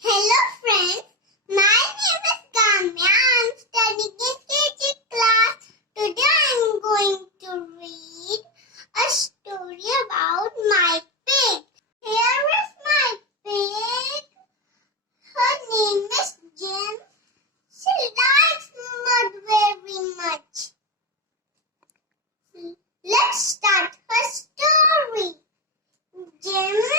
Hello friends, my name is Kamya. I am studying in KG class. Today I am going to read a story about my pig. Here is my pig. Her name is Jim. She likes mud very much. Let's start her story. Jim